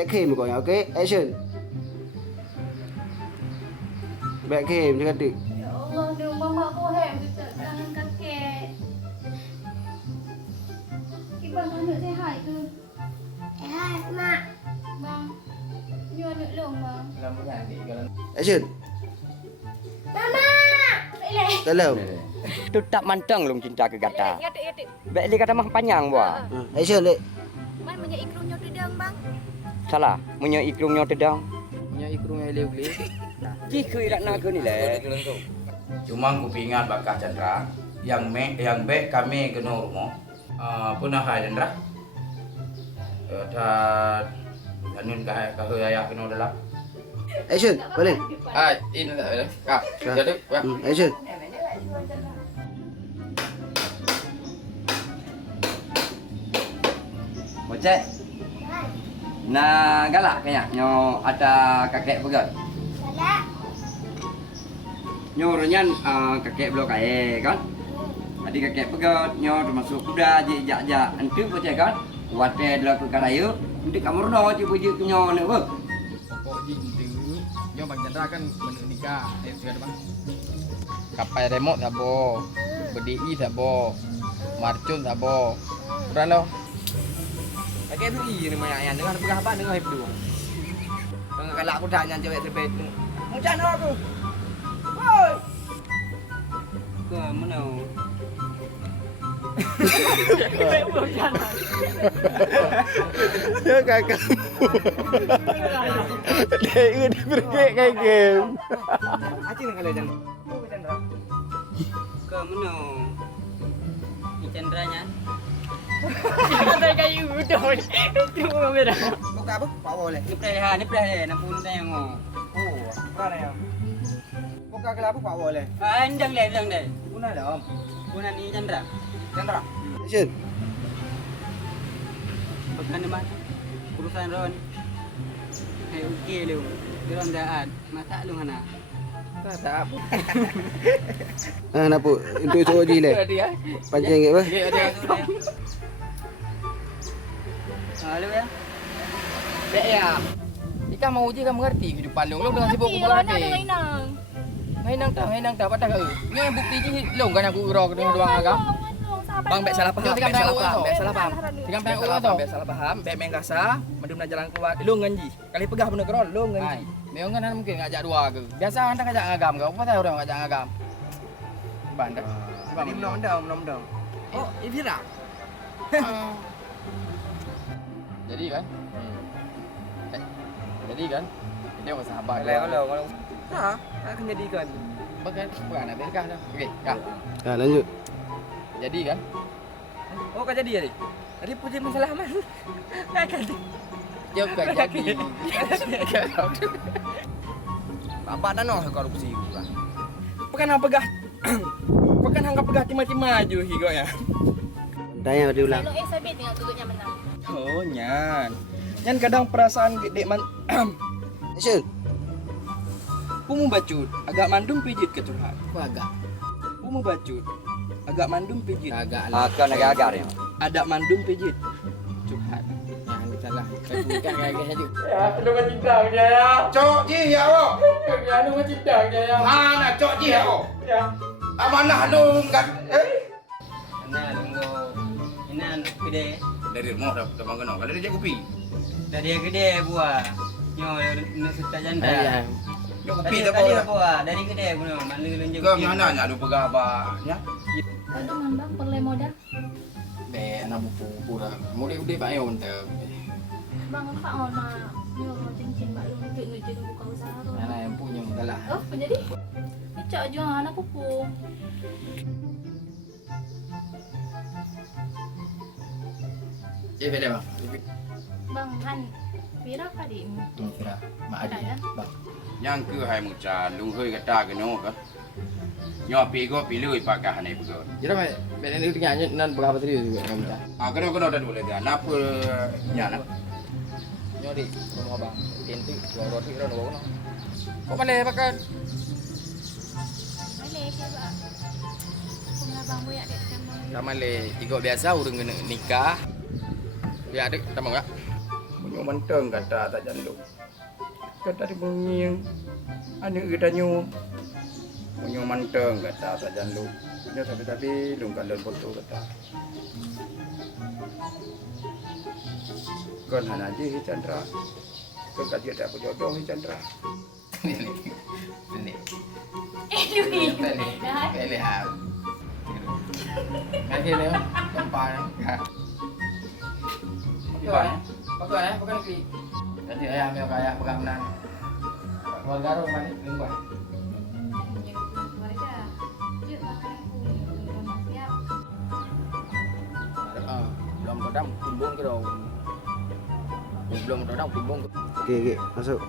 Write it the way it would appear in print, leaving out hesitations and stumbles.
Bẻ kìm của nhau, oke? Action. Bẻ kìm cho cantik. Ya Allah, di rumah mak bohem kita tangan kakek. Ibang anak sehat ke? Sehat, Mak. Bang, you anak long bang. Action. Mama. Dalam. Tu tak mantang long cinta ke gata. Yatik. Bek li kata mah panjang buah. Action, Lek. Man punya ikrungnya tudang bang. Salah, punya ikrungnya tedang. Punya ikrung yang leuk. Jika irak nak ke ni le. Cuma ku pingat bakah Chandra yang be kami kena rumah. Punah hai Chandra. Anun kah ayah kena dalam. Action, balik. Ini dah. Jadi, ya. Action. Bocet. Nah, galak kayaknya nyo ada kakek pegat. Salah. Nyo renyan kakek blok air kan. Adi kakek pegat nyo termasuk kuda je jak entu bocet kan. Wate dalam perkara ayu, nanti kamu rono je puji nyo ne ber. Pokok jintu. Nyo Bang Chandra kan menikah. Sudah bang. Kapai remote sabo. Berdiri sabo. Marcun sabo. Kurang lo. Lagi tu ni maya yang dengar berapa dengar hidup tu. Kalau aku tanya cewek sebet. Macam mana tu? Woi. Ke mana? Ya kakak. Dia ingin pergi kayak game. Acing nak kalian Chandra. Ke mana? Ni Chandranya. Ada kayu udon. Cuma merah. Buka apa? Pak boleh. Ni pernah le, nak pun tanya ngo. Oh, mana ya? Buka kelapa Pak boleh. Endang le. Guna dah om. Guna ni Chandra. Chandra. Action. Bukan mana? Urusan Ron. Hai okey lu. Ron dah masak lu mana? Tak apa. Nak apa? Untuk suruh je le. Dia. Pancing ke apa? Dia. Halo ya. Dek ya. Ikan mau uji kan mengerti kehidupan long long dengan sibuk Tapi kubur kalau hati. nak dengan inang. Ngainang tak patah ke? Ni bukti je long kan aku urau dengan doang agam. Bang bek salah paham, bek salah paham, bek salah paham. Tiga bek salah paham, bek salah paham, bek main kasar, mendum nak jalan keluar, long nganji. Kali pegah benda kerol, long nganji. Memang kan mungkin ngajak dua ke. Biasa anda ngajak ngagam ke? Apa tahu orang ngajak ngagam? Bandar. Ini menondang. Oh, Ivira. Jadi kan? Jadi kan? Dia orang sahabat. Kalau nah, akan jadikan. Bukan ada nikah dah. Okey, dah. Lanjut. Jadi kan? Oh, kau jadi tadi? Tadi puji masalah mana? Kan. Jawab jadi. Bapak dah noh korupsi juga. Bukan hang pegah. Bukan hang pegah timah-timah je higo ya. Tanya diulang. Kalau sabit tengok tutupnya menang. Oh, nyan. Nyan kadang perasaan dek man Action. Pumu bacut, agak mandum pijit ke curhat. Agak. Pumu bacut, agak mandum pijit. Agak. Akan agak ni. Ada mandum pijit. Curhat. Yang salah. Bukan agak saja. Ya, sudah cinta dia ya. Cok ji ya lo. Ya, sudah cinta dia ya. Mana cok ji ya lo? Ya. Amanah lu kan? Nah, tunggu. Ini gede. Dari rumah dah bangun kalau dia kopi. Dari gede buah. Nyo nusuta janda. Dia kopi Dari tak tadi apa. buah, dari gede guna. Mana lunjuk. Kau mana nak lu pegang abahnya? Aduh mandang perlu modal. Be, nak buku pura. Mulai udah pak yo untuk. Bang Pak ona nyo cincin mbak lu ngejek buka usaha tu. Mana yang punya mudalah. Oh, menjadi? Cak jual anak pupu. Beda bang. Bang Han, pira ka di mo? Kira, mak adi. Bang. Yang ke hai mucha lu hơi kata ke no ka. Nyo pi go pi lui pakah ni betul. Jadi mak, beda ni tinggal nan berapa tadi juga kamu dah. Kena dah boleh dia. Napa nyana? Nyori, rumah bang. Tentu, dua roti kira dua kono. Kok boleh pakai? Boleh ke ba? Kung abang mo ya dek kamu. Kamale, igo biasa urung nikah. Ya adik, kita mau enggak? Munyo menteng kata tak janduk. Kata di benging. Anu idanyo. Munyo menteng kata tak janduk. Nyo tapi lung kan dan foto kata. Kon hanaji hi Chandra. Kon kaji tak jodoh hi Chandra. Ini. Ini. Ini ha. Lagi ni, tempat. Pakai, pakai lagi. Jadi ayam yang kayak pegang menan. Keluarga rumah ni, lingkuan. Belum rodam, timbung ke dong. Belum rodam, timbung. Okey, okey. Masuk.